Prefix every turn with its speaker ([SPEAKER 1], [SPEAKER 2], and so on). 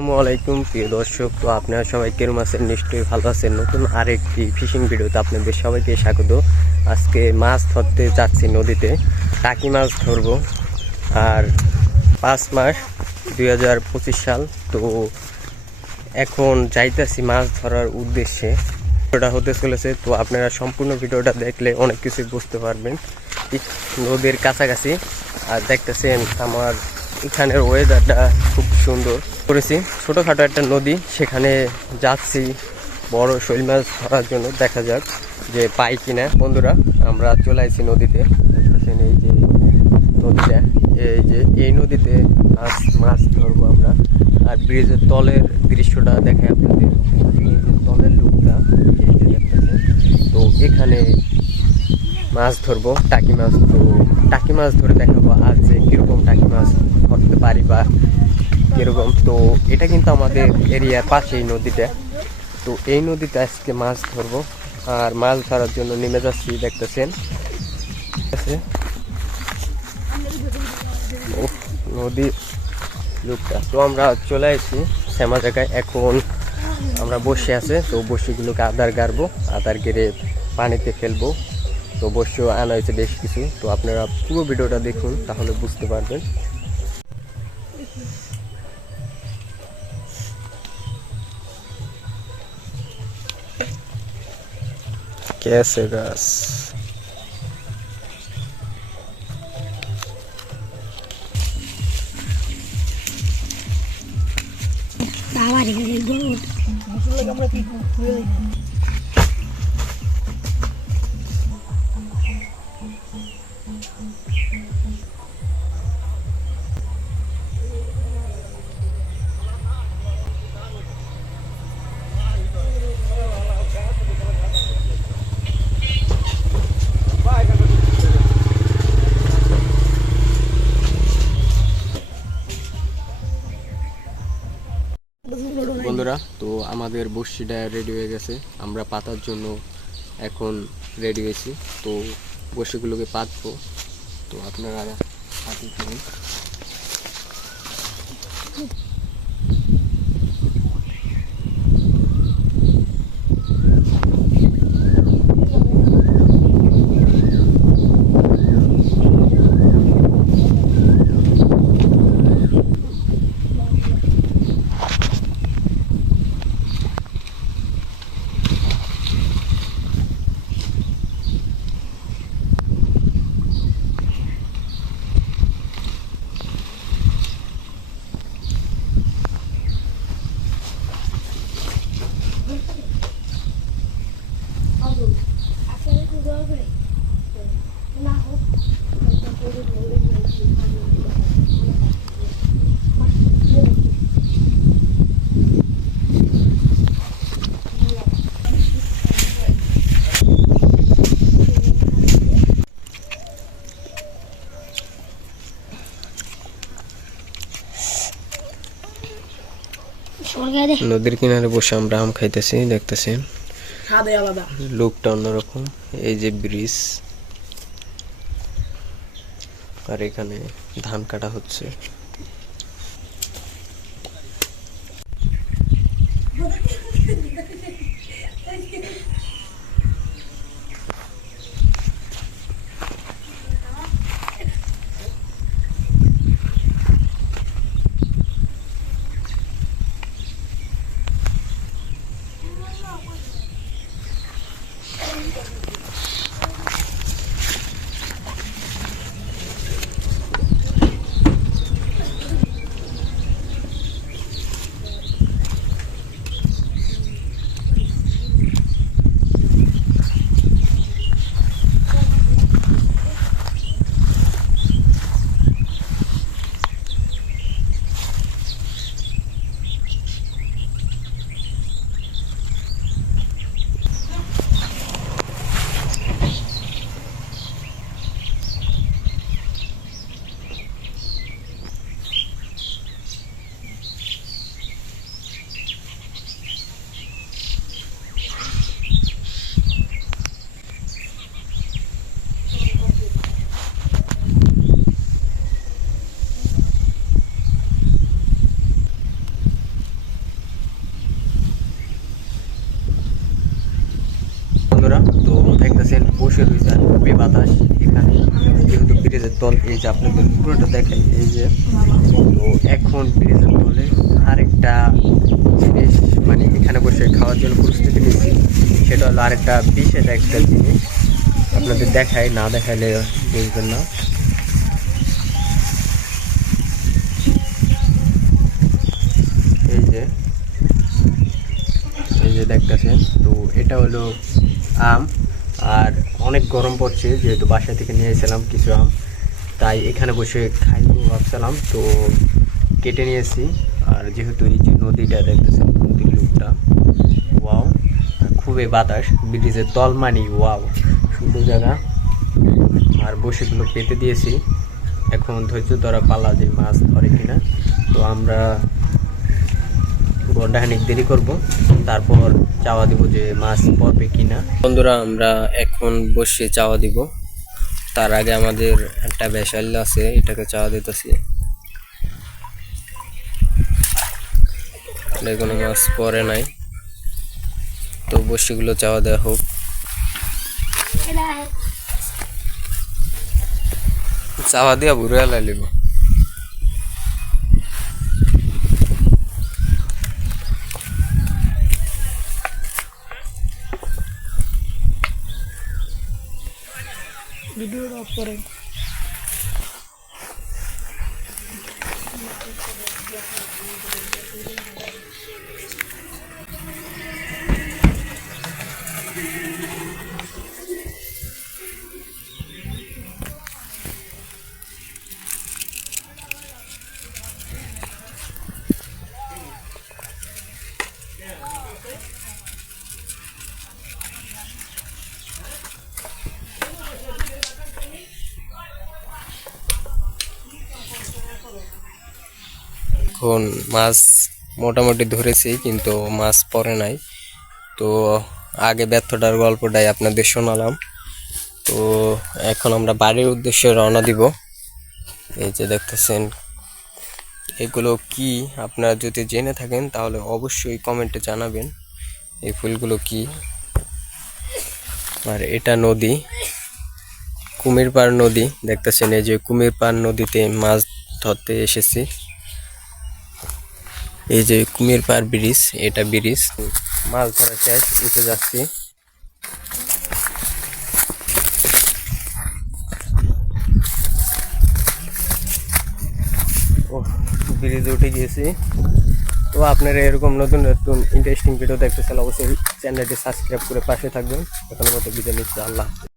[SPEAKER 1] আসসালামু আলাইকুম, প্রিয় দর্শক। তো আপনারা সবাই কেরম আছেন? নিশ্চয়ই ভালো আছেন। নতুন আরেকটি ফিশিং ভিডিওতে আপনাদের সবাইকে স্বাগত। আজকে মাছ ধরতে যাচ্ছি নদীতে। টাকি মাছ ধরবো। আর পাঁচ মাস, দুই হাজার পঁচিশ সাল। তো এখন যাইতেছি মাছ ধরার উদ্দেশ্যে। ভিডিওটা হতে চলেছে। তো আপনারা সম্পূর্ণ ভিডিওটা দেখলে অনেক কিছুই বুঝতে পারবেন। নদীর কাছাকাছি। আর দেখতেছেন আমার এখানের ওয়েদারটা খুব সুন্দর। করেছি। ছোটোখাটো একটা নদী, সেখানে যাচ্ছি। বড় শৈল মাছ ধরার জন্য দেখা যাক যে পাই কিনা। বন্ধুরা, আমরা চলে আসছি নদীতে। এই যে নদীটা। এই যে, এই নদীতে মাছ মাছ ধরবো আমরা। আর ব্রিজের তলের দৃশ্যটা দেখে আপনাদের। যে তলের লুকটা এই যে দেখতেছেন। তো এখানে মাছ ধরবো, টাকি মাছ তো টাকি মাছ ধরে দেখাবো আজ যে কীরকম টাকি মাছ ধরতে পারি বা কীরকম। তো এটা কিন্তু আমাদের এরিয়ার পাশেই নদীটা। তো এই নদীতে আজকে মাছ ধরবো। আর মাছ ধরার জন্য নেমে যাচ্ছি, দেখতেছেন। ঠিক আছে? নদী লুকটা তো আমরা চলে আসছি শ্যামা জায়গায়। এখন আমরা বসে আছে, তো বসিগুলোকে আদার গাড়বো, আদার গেড়ে পানিতে ফেলব। তো অবশ্য আনা হয়েছে বেশ কিছু। তো আপনারা পুরো ভিডিওটা দেখুন তাহলে বুঝতে পারবেন। कैसे गास
[SPEAKER 2] तावा रे गोल
[SPEAKER 1] বন্ধুরা, তো আমাদের বসিটা রেডি হয়ে গেছে। আমরা পাতার জন্য এখন রেডি হয়েছি। তো বসিগুলোকে পাতবো। তো আপনারা হাতে নদীর কিনারে বসে আমরা আম খাইতেছি দেখতেছি। লুকটা অন্যরকম। এই যে ব্রিজ আর এখানে ধান কাটা হচ্ছে। এই যে আপনাদের পুরোটা দেখাই, এই যে তো এখন ব্রিজের তলে আরেকটা জিনিস মানে এখানে বসে খাওয়ার জন্য প্রস্তুতি নিচ্ছি। সেটা হলো আরেকটা বিশেষ একটা জিনিস। আপনাদের দেখাই, না দেখাইলে বুঝবেন না। এই যে এই যে দেখতেছেন, তো এটা হলো আম, আর অনেক গরম পড়ছে, যেহেতু বাসা থেকে নিয়েছিলাম কিছু আম। তাই এখানে বসে খাইবো ভাবছিলাম, তো কেটে নিয়েছি। আর যেহেতু এই যে নদীটা দেখতেছেন, নদীর লুকটা ওয়াও, খুবই বাতাস ব্রিজের তলমানি, ওয়াও, সুন্দর জায়গা। আর বসেগুলো পেতে দিয়েছি। এখন ধৈর্য ধরা পালা যে মাছ ধরে কিনা। তো আমরা ঘন্টাখানিক দেরি করব, তারপর চাওয়া দিব যে মাছ পড়বে কিনা। বন্ধুরা, আমরা এখন বসে চাওয়া দিব। তার আগে আমাদের একটা বেশাল্য আছে, এটাকে চাওয়া দিতেছি। এটা কোনো মাছ পরে নাই। তো বসিগুলো চাওয়া দেওয়া হোক। চাওয়া দিয়া বুড়িয়া লালিব
[SPEAKER 2] ভিডিওর অফ করে
[SPEAKER 1] এখন মাছ মোটামুটি ধরেছি, কিন্তু মাছ পড়ে নাই। তো আগে ব্যর্থটার গল্পটাই আপনাদের শোনালাম। তো এখন আমরা বাড়ির উদ্দেশ্যে রওনা দিব। এই যে দেখতেছেন, এগুলো কি? আপনারা যদি জেনে থাকেন, তাহলে অবশ্যই কমেন্টে জানাবেন এই ফুলগুলো কি। আর এটা নদী, কুমিরপাড় নদী। দেখতেছেন, এই যে কুমিরপাড় নদীতে মাছ ধরতে এসেছি। এই যে কুমির পার ব্রিজ, এটা ব্রিজ। মাছ ধরা শেষ, উঠে যাচ্ছি। ও ব্রিজে উঠে গিয়েছি। তো আপনারা এরকম নতুন নতুন ইন্টারেস্টিং ভিডিও দেখতে চাইলে অবশ্যই চ্যানেলটি সাবস্ক্রাইব করে পাশে থাকবেন। এখন মতো বিদায় নিচ্ছি, আল্লাহ।